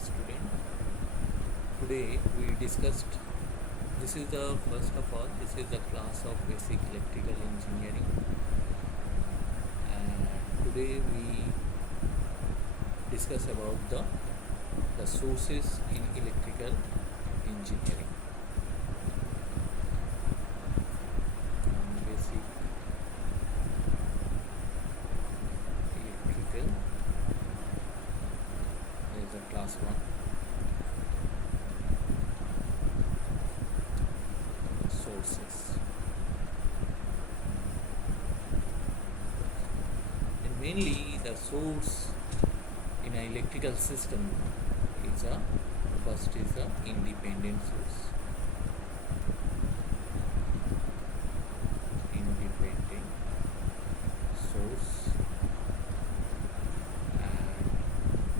student. Today we discussed, this is the class of basic electrical engineering, and today we discuss about the sources in electrical engineering. Basic electrical is the class 1. Sources. And mainly the source in an electrical system is first is a independent source. Independent source, and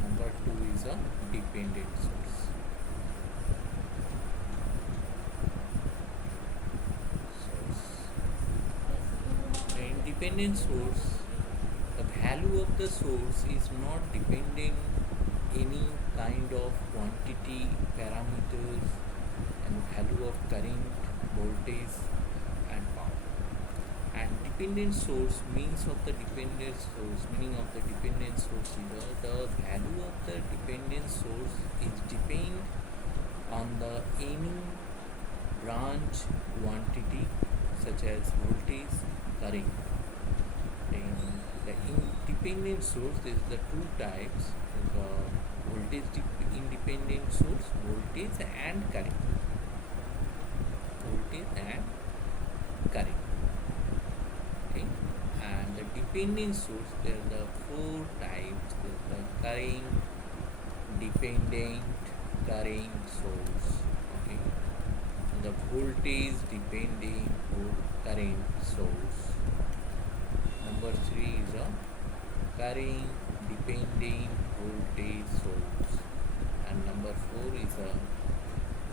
number 2 is a dependent source. The independent source, the value of the source is not depending any kind of quantity parameters and value of current, voltage and power. And dependent source means of the dependent source, meaning of the dependent source is the value of the dependent source is depend on the any branch quantity such as voltage, current. And the independent source is the two types: the voltage independent source, voltage and current. Voltage and current. Okay. And the dependent source, there are the four types: the current, dependent, current source. Okay. And the voltage dependent current source. Number 3 is a current dependent voltage source, and number 4 is a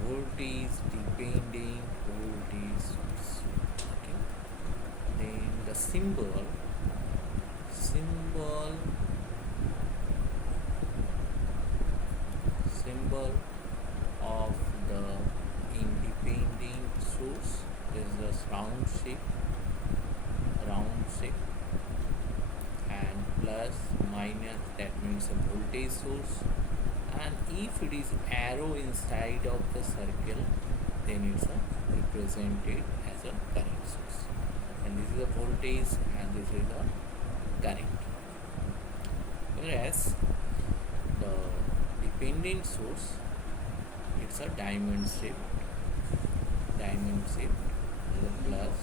voltage dependent voltage source. Okay. Then the symbol of the independent source is the round shape, and plus minus, that means a voltage source, and if it is arrow inside of the circle, then it's represented as a current source, and this is a voltage and this is a current. Whereas the dependent source, it's a diamond shape, the plus,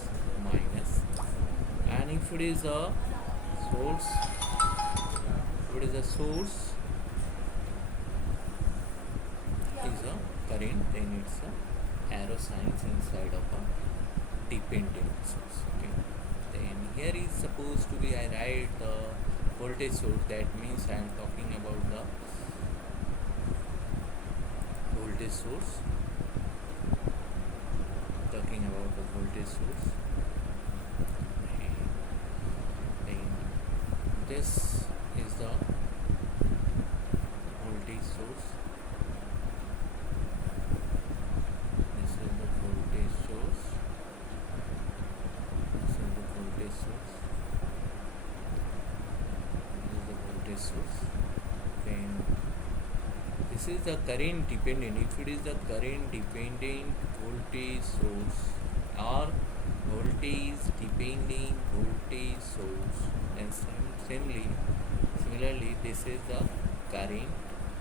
minus, and if it is a source, is a current, then it's a arrow signs inside of a dependent source. Okay. Then here is supposed to be, I write the voltage source, that means I am talking about the voltage source, and this is the voltage source, this is the voltage source, then this is the current dependent. If it is the current dependent voltage source or voltage dependent voltage source, then similarly this is the current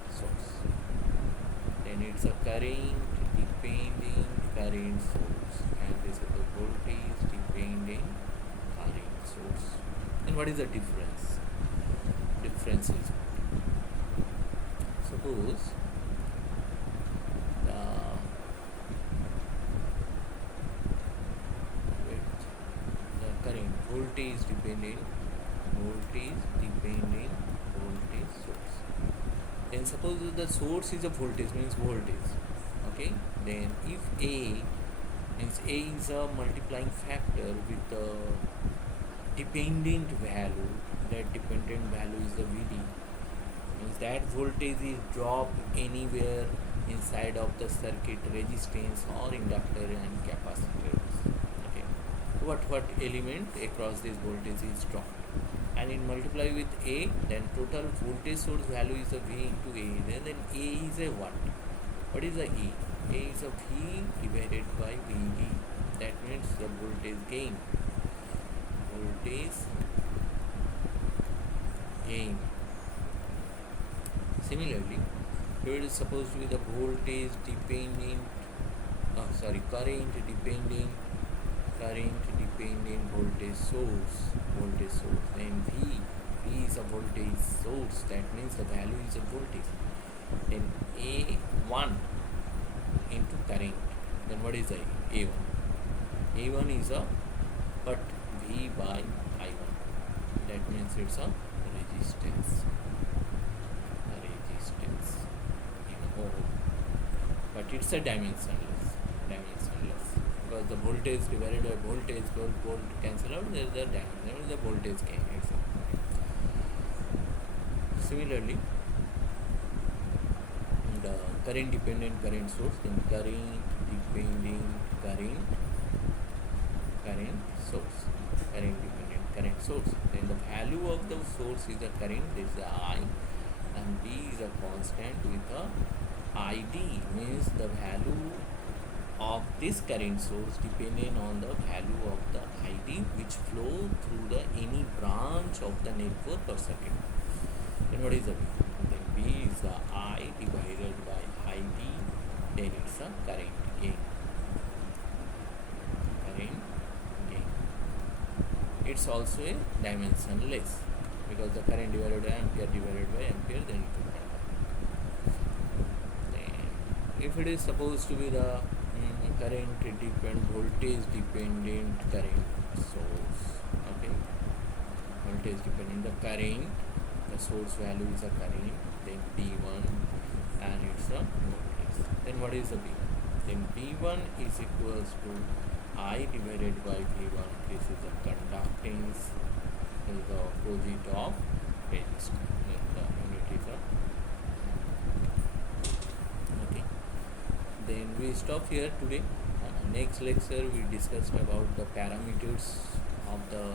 source, then it's a current dependent current source, and this is the voltage dependent current source. And what is the difference? Difference is, suppose the current voltage dependent voltage source, then suppose the source is a voltage, means voltage. Okay. Then if A means A is a multiplying factor with the dependent value, that dependent value is the VD, Means that voltage is dropped anywhere inside of the circuit resistance or inductor and capacitors. Okay, what element across this voltage is dropped, and in multiply with A, then total voltage source value is a V into A. Then A is a what? What is a E? A is a V divided by VD. That means the voltage gain. Voltage gain. Similarly, here it is supposed to be the voltage dependent, current dependent voltage source. Then V is a voltage source. That means the value is a voltage. Then A1 into current. Then what is the A1? A1 is a but V by I1. That means it's a resistance. In ohm. But it's a dimensionless because the voltage divided by volt cancel out. There is a dimension. There is a voltage gain itself. Similarly, the current dependent current source, then current current source. Then the value of the source is the current, this is the I, and B is a constant with a ID, means the value of this current source depending on the value of the ID which flow through the any branch of the network or circuit. Then what is the B? Then B is the I divided by ID, then it's a current gain. It's also a dimensionless because the current divided by ampere, then it will come. Then if it is supposed to be the voltage dependent current source, okay, voltage dependent, the current, the source value is a current, then P1 and it's a voltage. Then what is the B? Then P1 is equals to I divided by V1. This is the conductance, is the opposite of resistance. The unit is a okay. Then we stop here today. Next lecture we discussed about the parameters of the